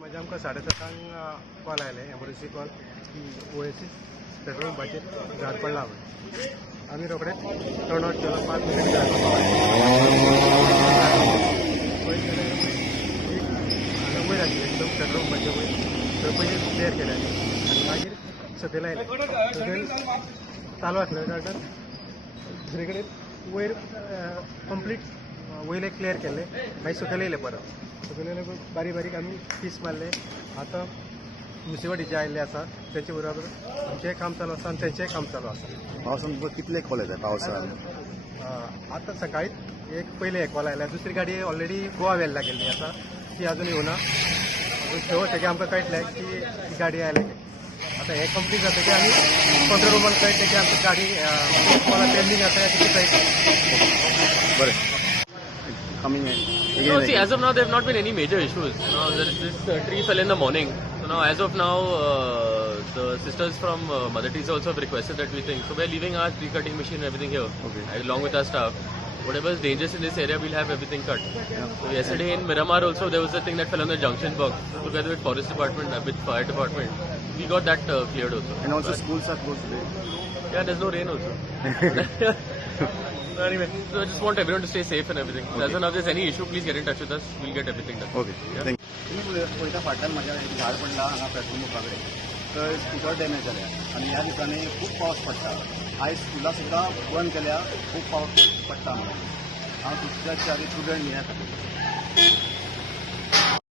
म्हणजे आमकां 7:30 कॉल आयले एमर्जन्सी कॉल की ओएसिस पेट्रोल पंपाचेर झाड पडला म्हणून आमी रोखडेच टर्न आउट केलो 5 मिनट वयर आशिल्लें एकदम पेट्रोल पंपाचे वयर थंय पयलीं क्लियर केले आनी मागीर सकयल आयले सकयल चालू आसले कारणान दुसरे कडेन वयर कंप्लीट वयले क्लियर केले मागीर सकयल येयले परत सकयल येयले बारीक बारीक आमी पीस मारले आतां मुसेवाडीचे आयिल्ले आसा तेंचे बरोबर आमचेंय काम चालू आसा आनी तेंचेंय काम चालू आसा. पावसान कितले कॉल येतात पावसान? आतां सकाळीं एक पयले कॉल आयला दुसरी गाडी ऑलरेडी गोवा वेल्ला गेल्ली आसा ती अजून येवना शेवटचे आमकां कळटलें की ही गाडी आयले आतां हें कंप्लीट जाता की आमी कंट्रोल रुमान कळटलें की आमची गाडी कॉलां पेंडींग आसा ती कळटलें. बरें. Coming in. No, see, as of now, there have not been any major issues. There is this tree fell in the morning. So now, as of now, the sisters from Mother Teresa also have requested that we think. So we're leaving our tree cutting machine and everything here, along with our staff. Whatever is dangerous in this area, we'll have everything cut. So yesterday in Miramar also, there was a thing that fell on the junction box. So together with forest department, with fire department, we got that cleared also. And also schools are closed today. Yeah, there's no rain also. So anyway, so I just want everyone to stay safe and everything. So as soon as there's any issue, please get in touch with us. We'll get everything done. Okay. Yeah. Thank you. तुम्ही पळयता फाटल्यान म्हाज्या एक झाड पडला हांगा petrol पंपा कडेन थंय स्पिकर डॅमेज जाल्या आनी ह्या दिसांनी खूब पावस पडटा. आयज स्कुलां सुद्दां बंद केल्या खूब पावस पडटा म्हणून हांव तुमच्या स्टुडंट ह्या खातीर